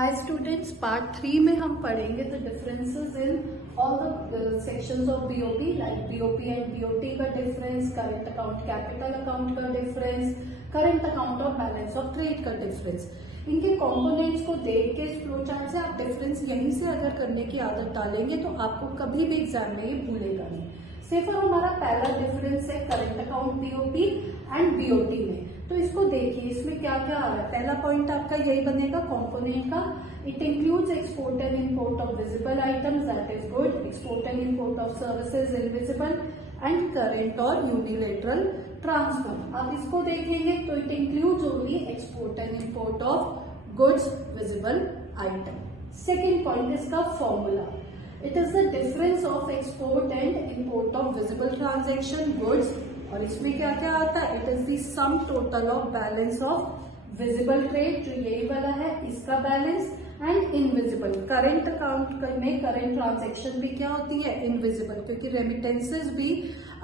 Hi students, part 3 में हम पढ़ेंगे the differences in all the sections of BOP, like BOP and BOT का difference, current account capital account का difference, current account और balance of trade का difference. इनके components को देख के इस फ्लो चार्ट से आप डिफरेंस यहीं से अगर करने की आदत डालेंगे तो आपको कभी भी एग्जाम में ये भूलेगा नहीं। सिर्फ हमारा पहला डिफरेंस है current account BOP and BOT में। तो इसको देखिए, इसमें क्या क्या आ रहा है। पहला पॉइंट आपका यही बनेगा कंपोनेंट का। It includes export and import of visible items, that is good, export and import of services invisible, and current और यूनिलेटरल ट्रांसफर। आप इसको देखेंगे तो it includes only export and import of goods visible item. Second point इसका formula, it is the difference of export and import of visible transaction goods. और इसमें क्या क्या आता है, it is the sum total of balance of visible trade, जो यही वाला है, इसका balance, and invisible. Current account में करंट ट्रांजेक्शन भी क्या होती है, इनविजिबल, क्योंकि रेमिटेंसेज भी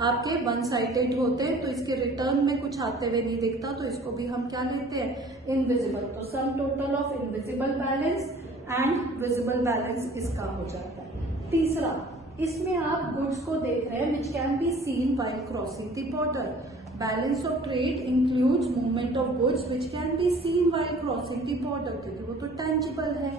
आपके वन साइडेड होते हैं, तो इसके रिटर्न में कुछ आते हुए नहीं दिखता, तो इसको भी हम क्या लेते हैं, इनविजिबल। तो सम total of invisible balance and visible balance इसका हो जाता है। तीसरा, इसमें आप गुड्स को देख रहे हैं विच can be seen while crossing the border. Balance of trade includes movement of goods which can be seen while crossing the border, क्योंकि वो तो टेंजिबल है।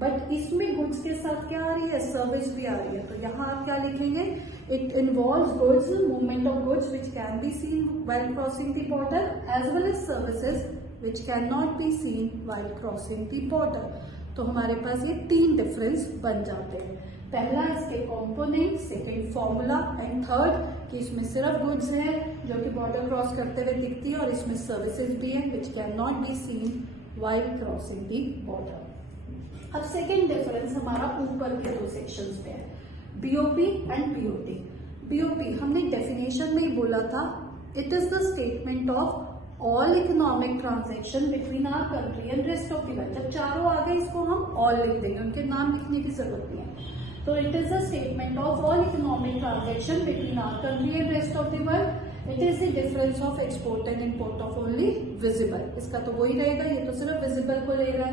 बट इसमें गुड्स के साथ क्या आ रही है, सर्विस भी आ रही है। तो यहाँ आप क्या लिखेंगे, it involves goods, movement of goods which can be seen while crossing the border, as well as services which can not be seen while crossing the border. तो हमारे पास ये तीन डिफरेंस बन जाते हैं। पहला इसके component, second formula, and third कि इसमें सिर्फ गुड्स है जो कि बॉर्डर क्रॉस करते हुए दिखती है, और इसमें सर्विसेज भी है which can not be seen while crossing the border. अब सेकंड डिफरेंस हमारा ऊपर के दो सेक्शंस में है, बीओपी एंड बीओटी। बीओपी हमने डेफिनेशन में ही बोला था, it is the statement of all economic transaction between our country and rest of the world. जब चारों आ गए इसको हम ऑल लिख देंगे, उनके नाम लिखने की जरूरत नहीं है। तो it is a statement of all economic transaction between our country and rest of the world. It is the difference of export and import of only visible. इसका तो वही रहेगा, ये तो सिर्फ विजिबल को लेगा।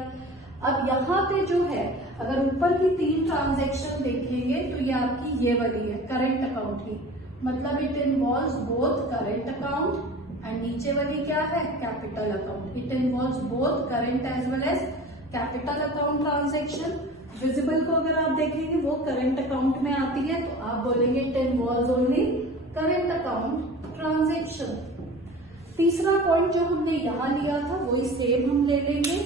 अब यहाँ पे जो है, अगर ऊपर की तीन ट्रांजेक्शन देखेंगे तो ये आपकी ये वाली है करंट अकाउंट की, मतलब it involves both current account and नीचे वाली क्या है, capital account. It involves both current as well as capital account transaction. Visible को अगर आप देखेंगे वो करंट अकाउंट में आती है, तो आप बोलेंगे it involves only current account transaction. तीसरा पॉइंट जो हमने यहाँ लिया था वही सेम हम ले लेंगे।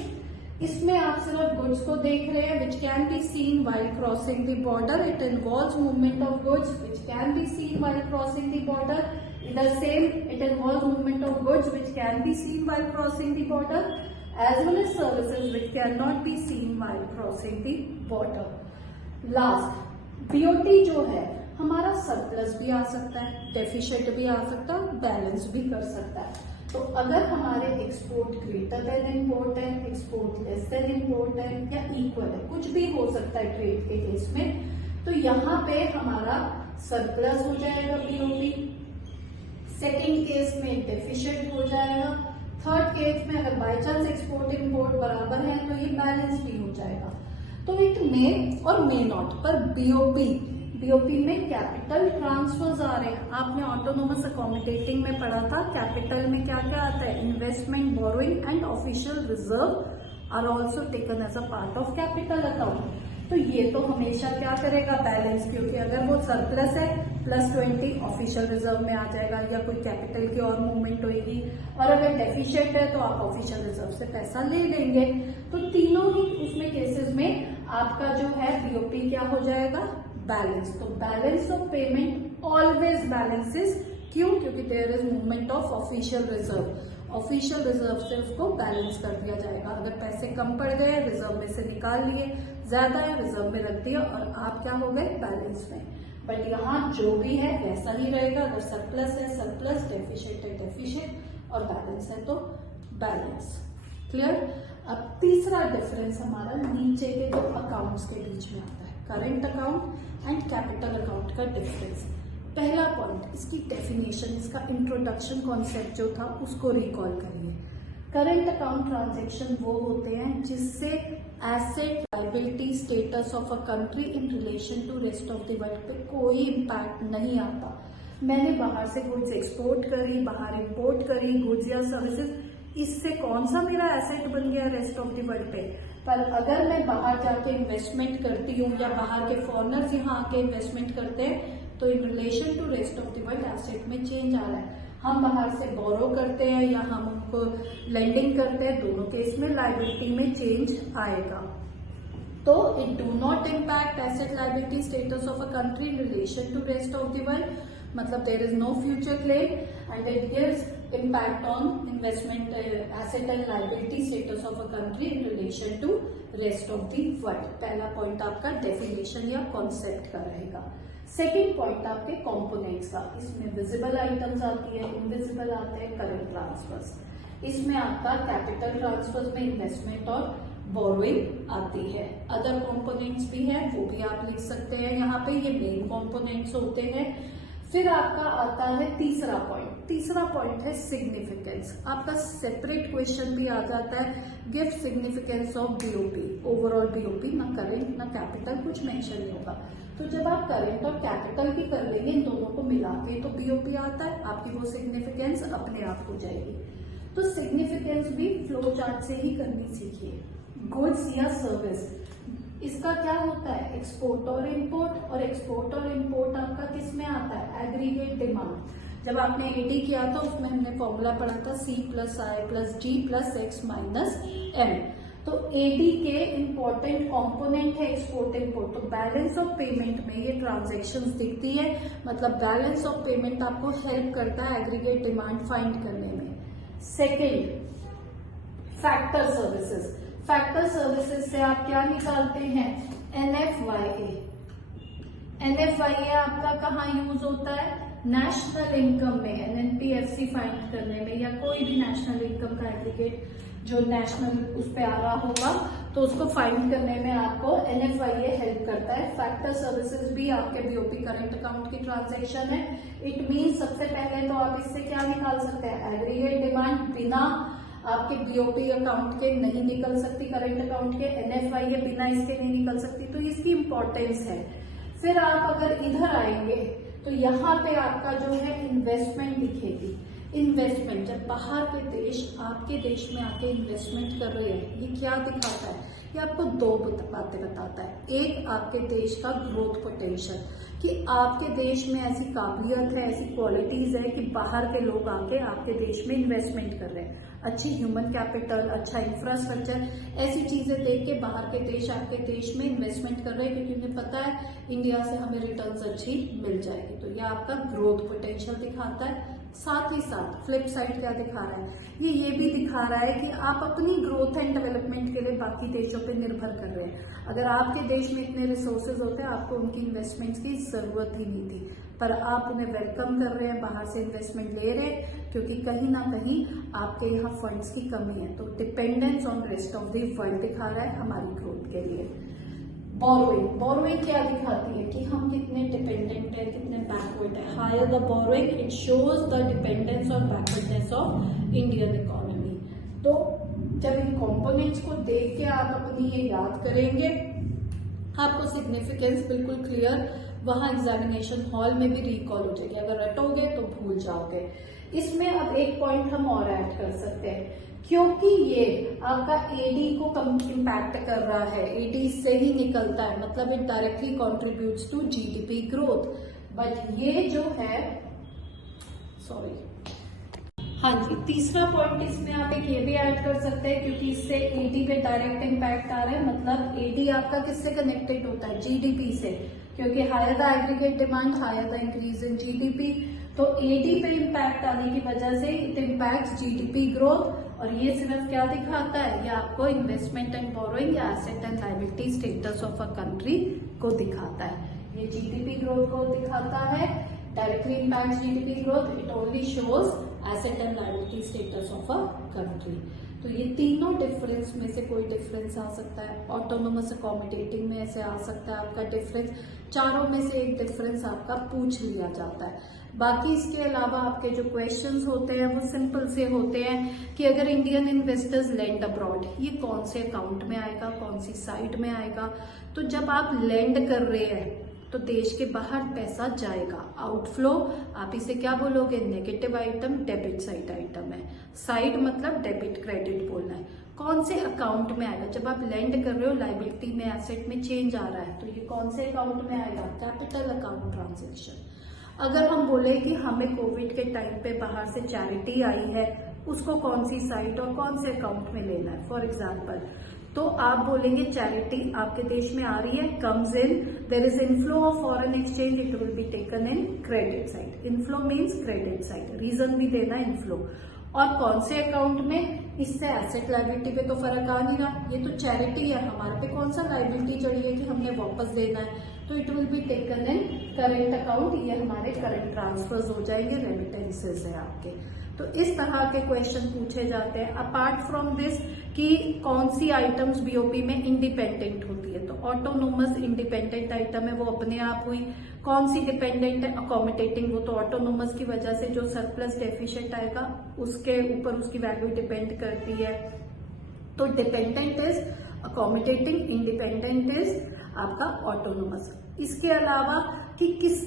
इसमें आप सिर्फ गुड्स को देख रहे हैं विच can be seen while crossing the border. It involves movement of goods which can be seen while crossing the border. The same, it involves movement of goods which can be seen while crossing the border, as well as services which cannot be seen while crossing the border. Last, BOT जो है हमारा surplus भी आ सकता है, deficient भी आ सकता है, balance भी कर सकता है। तो अगर हमारे एक्सपोर्ट ग्रेटर देन इंपोर्ट है, एक्सपोर्ट लेस देन इंपोर्ट है, या इक्वल है, कुछ भी हो सकता है ट्रेड के केस में, तो यहाँ पे हमारा सरप्लस हो जाएगा बीओपी। सेकेंड केस में डेफिशिएंट हो जाएगा। थर्ड केस में अगर बाय चांस एक्सपोर्ट इंपोर्ट बराबर है तो ये बैलेंस भी हो जाएगा। तो इट मे और मे नॉट, पर बीओपी में कैपिटल ट्रांसफर्स आ रहे हैं। आपने ऑटोनोमस अकोमोडेटिंग में पढ़ा था, कैपिटल में क्या क्या आता है, investment, borrowing and official reserve are also taken as a part of capital account. तो ये तो हमेशा क्या करेगा, बैलेंस, क्योंकि अगर वो सरप्लस है +20 ऑफिशियल रिजर्व में आ जाएगा, या कोई कैपिटल की और मूवमेंट होगी। और अगर डेफिशिएंट है तो आप ऑफिशियल रिजर्व से पैसा ले लेंगे। तो तीनों ही उसमें केसेस में आपका जो है बीओपी क्या हो जाएगा, बैलेंस। तो balance of payment always balances, क्यों, क्योंकि there is movement of official reserve. Official reserve से उसको बैलेंस कर दिया जाएगा। अगर पैसे कम पड़ गए, रिजर्व में से निकाल लिए, ज्यादा है रिजर्व में रख दिया, और आप क्या हो गए, बैलेंस में। बट यहाँ जो भी है वैसा ही रहेगा। अगर सरप्लस है सरप्लस, डेफिशिएंट है डेफिशिएंट, और बैलेंस है तो बैलेंस। क्लियर। अब तीसरा डिफरेंस हमारा नीचे के दो अकाउंट्स के बीच में आता है, current account and capital account का डिफरेंस। पहला पॉइंट, इसकी डेफिनेशन, इसका इंट्रोडक्शन कॉन्सेप्ट जो था उसको रिकॉल करिए। करंट अकाउंट ट्रांजैक्शन वो होते हैं जिससे asset liability status of a country in relation to rest of the world पे कोई इम्पैक्ट नहीं आता। मैंने बाहर से गुड्स एक्सपोर्ट करी, बाहर इंपोर्ट करी गुड्स या सर्विसेज, इससे कौन सा मेरा एसेट बन गया रेस्ट ऑफ द वर्ल्ड पे। पर अगर मैं बाहर जाके इन्वेस्टमेंट करती हूँ या बाहर के फॉरेनर्स यहाँ आके इन्वेस्टमेंट करते हैं तो in relation to rest of the world asset में चेंज आ रहा है। हम बाहर से बोरो करते हैं या हम उनको लेंडिंग करते हैं, दोनों केस में लायबिलिटी में चेंज आएगा। तो it do not impact asset liability status of a country in relation to rest of the world, मतलब there is no future claim and it gives impact on investment asset and liability status of a country in relation to rest of the world। पहला point आपका definition या concept का रहेगा। Second point आपके components का, इसमें visible items आती है, इनविजिबल आते हैं करंट ट्रांसफर्स। इसमें आपका कैपिटल ट्रांसफर्स में इन्वेस्टमेंट और बोरोइंग आती है। अदर कंपोनेंट्स भी है, वो भी आप लिख सकते हैं यहाँ पे, ये मेन कंपोनेंट्स होते हैं। फिर आपका आता है तीसरा पॉइंट। तीसरा पॉइंट है सिग्निफिकेंस। आपका सेपरेट क्वेश्चन भी आ जाता है, give significance of BOP. Overall BOP ना करेंट ना कैपिटल कुछ मेंशन नहीं होगा। तो जब आप करेंट और कैपिटल की कर लेंगे इन दोनों को मिला के तो बीओपी आता है, आपकी वो सिग्निफिकेंस अपने आप हो जाएगी। तो सिग्निफिकेंस भी फ्लो चार्ट से ही करनी सीखिए। गुड्स या सर्विस, इसका क्या होता है, एक्सपोर्ट और इंपोर्ट, और एक्सपोर्ट और इंपोर्ट आपका किस में आता है, एग्रीगेट डिमांड। जब आपने एडी किया था उसमें हमने फॉर्मूला पढ़ा था C+I+G+X-M। तो एडी के इंपॉर्टेंट कंपोनेंट है एक्सपोर्ट इंपोर्ट। तो बैलेंस ऑफ पेमेंट में ये ट्रांजैक्शंस दिखती है, मतलब बैलेंस ऑफ पेमेंट आपको हेल्प करता है एग्रीगेट डिमांड फाइंड करने में। Second, factor services. Factor services से आप क्या निकालते हैं, NFYA। NFYA आपका कहाँ यूज होता है, नेशनल इनकम में, NNPFC फाइंड करने में, या कोई भी नेशनल इनकम का एग्रीगेट जो नेशनल उस पे आ रहा होगा तो उसको फाइंड करने में आपको NFYA हेल्प करता है। फैक्टर सर्विसेज भी आपके बीओपी करंट अकाउंट की ट्रांजैक्शन है। इट मीन सबसे पहले तो आप इससे क्या निकाल सकते हैं, एग्रीगेट डिमांड बिना आपके बीओपी अकाउंट के नहीं निकल सकती, करंट अकाउंट के। NFYA बिना इसके नहीं निकल सकती, तो इसकी इंपॉर्टेंस है। फिर आप अगर इधर आएंगे तो यहाँ पे आपका जो है इन्वेस्टमेंट दिखेगी। इन्वेस्टमेंट, जब बाहर के देश आपके देश में आके इन्वेस्टमेंट कर रहे हैं, ये क्या दिखाता है, ये आपको दो बातें बताता है। एक, आपके देश का ग्रोथ पोटेंशियल, कि आपके देश में ऐसी काबिलियत है, ऐसी क्वालिटीज है कि बाहर के लोग आके आपके देश में इन्वेस्टमेंट कर रहे हैं। अच्छी ह्यूमन कैपिटल, अच्छा इंफ्रास्ट्रक्चर, ऐसी चीजें देख के बाहर के देश आपके देश में इन्वेस्टमेंट कर रहे हैं, क्योंकि उन्हें पता है इंडिया से हमें रिटर्न्स अच्छी मिल जाएगी। तो यह आपका ग्रोथ पोटेंशियल दिखाता है। साथ ही साथ फ्लिप साइड क्या दिखा रहा है, ये भी दिखा रहा है कि आप अपनी ग्रोथ एंड डेवलपमेंट के लिए बाकी देशों पे निर्भर कर रहे हैं। अगर आपके देश में इतने रिसोर्सेज होते आपको उनकी इन्वेस्टमेंट्स की जरूरत ही नहीं थी, पर आप उन्हें वेलकम कर रहे हैं, बाहर से इन्वेस्टमेंट ले रहे हैं, क्योंकि कहीं ना कहीं आपके यहाँ फंड्स की कमी है। तो dependence on rest of the world दिखा रहा है हमारी ग्रोथ के लिए। बोरोइंग, बोरोइंग क्या दिखाती है कि हम कितने डिपेंडेंट है, कितने बैकवर्ड है। Higher the borrowing it shows the dependence और बैकवर्डनेस ऑफ इंडियन इकोनॉमी। तो जब इन कंपोनेंट्स को देख के आप अपनी ये याद करेंगे, आपको सिग्निफिकेंस बिल्कुल क्लियर वहां एग्जामिनेशन हॉल में भी रिकॉल हो जाएगी। अगर रटोगे तो भूल जाओगे। इसमें अब एक पॉइंट हम और ऐड कर सकते हैं, क्योंकि ये आपका एडी को कम इम्पैक्ट कर रहा है, एडी से ही निकलता है, मतलब it directly contributes to GDP growth. But ये जो है, सॉरी, हाँ जी, तीसरा पॉइंट इसमें आप एक ये भी ऐड कर सकते हैं, क्योंकि इससे एडी पे डायरेक्ट इम्पैक्ट आ रहा है। मतलब एडी आपका किससे कनेक्टेड होता है, जीडीपी से, क्योंकि higher the aggregate demand higher the increase in GDP. तो एडी पे इम्पैक्ट आने की वजह से इट इम्पैक्ट जीडीपी ग्रोथ। और ये सिर्फ क्या दिखाता है, ये आपको इन्वेस्टमेंट एंड बोरोइंग या asset and liability status of a country को दिखाता है। ये जीडीपी ग्रोथ को दिखाता है, directly impact GDP growth. It only shows asset and liability status of a country. तो ये तीनों डिफरेंस में से कोई डिफरेंस आ सकता है। ऑटोनोमस अकोमोडेटिंग में ऐसे आ सकता है आपका डिफरेंस। चारों में से एक डिफरेंस आपका पूछ लिया जाता है। बाकी इसके अलावा आपके जो क्वेश्चंस होते हैं वो सिंपल से होते हैं कि अगर इंडियन इन्वेस्टर्स लैंड अब्रॉड, ये कौन से अकाउंट में आएगा, कौन सी साइट में आएगा। तो जब आप लैंड कर रहे हैं तो देश के बाहर पैसा जाएगा, आउटफ्लो आप इसे क्या बोलोगे, negative item, debit side item है। साइड मतलब डेबिट क्रेडिट बोलना है। कौन से अकाउंट में आएगा, जब आप लैंड कर रहे हो लाइबिलिटी में एसेट में चेंज आ रहा है तो ये कौन से अकाउंट में आएगा, कैपिटल अकाउंट ट्रांजेक्शन। अगर हम बोले कि हमें कोविड के टाइम पे बाहर से चैरिटी आई है, उसको कौन सी साइट और कौन से अकाउंट में लेना है, फॉर एग्जाम्पल तो आप बोलेंगे चैरिटी आपके देश में आ रही है, comes in, there is inflow of foreign exchange, it will be taken in credit side. Inflow means credit side, reason भी देना इनफ्लो। और कौन से अकाउंट में, इससे एसेट लाइबिलिटी पे तो फर्क आ नहीं रहा, ये तो चैरिटी है, हमारे पे कौन सा लाइबिलिटी चढ़ी है कि हमने वापस देना है, तो it will be taken in current account, ये हमारे करंट ट्रांसफर्स हो जाएंगे, रेमिटेंसेस है आपके। तो इस तरह के क्वेश्चन पूछे जाते हैं। अपार्ट फ्रॉम दिस कि कौन सी आइटम्स बीओपी में इंडिपेंडेंट होती है, तो ऑटोनोमस इंडिपेंडेंट आइटम है, वो अपने आप हुई। कौन सी डिपेंडेंट है, अकोमोडेटिंग, वो तो ऑटोनोमस की वजह से जो सरप्लस डेफिशिएंट आएगा उसके ऊपर उसकी वैल्यू डिपेंड करती है। तो dependent is accommodating, independent is आपका ऑटोनोमस। इसके अलावा कि किस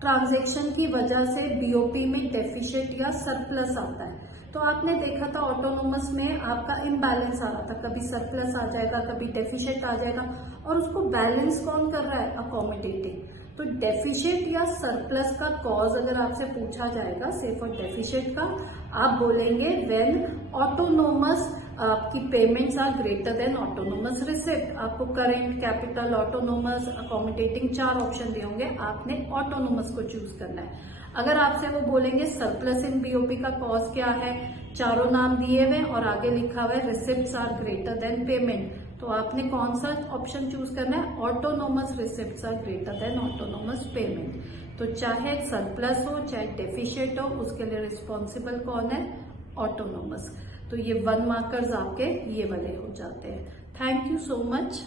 ट्रांजैक्शन की वजह से बीओपी में डेफिशिएंट या सरप्लस आता है, तो आपने देखा था ऑटोनोमस में आपका इम्बैलेंस आ रहा था, कभी सरप्लस आ जाएगा, कभी डेफिशिएंट आ जाएगा, और उसको बैलेंस कौन कर रहा है, अकोमोडेटिंग। तो डेफिशिएंट या सरप्लस का कॉज अगर आपसे पूछा जाएगा, से फॉर डेफिशिएंट का आप बोलेंगे व्हेन ऑटोनोमस आपकी payments are greater than autonomous receipt. आपको current, capital, autonomous, accommodating 4 option दिए होंगे, आपने ऑटोनोमस को चूज करना है। अगर आपसे वो बोलेंगे सरप्लस इन बीओपी का कॉज क्या है, चारों नाम दिए हुए और आगे लिखा हुआ है receipts are greater than payment, तो आपने कौन सा ऑप्शन चूज करना है, autonomous receipts are greater than autonomous payment. तो चाहे सरप्लस हो चाहे डेफिशिएंट हो, उसके लिए रिस्पॉन्सिबल कौन है, ऑटोनोमस। तो ये 1 मार्कर्स आपके ये वाले हो जाते हैं। Thank you so much.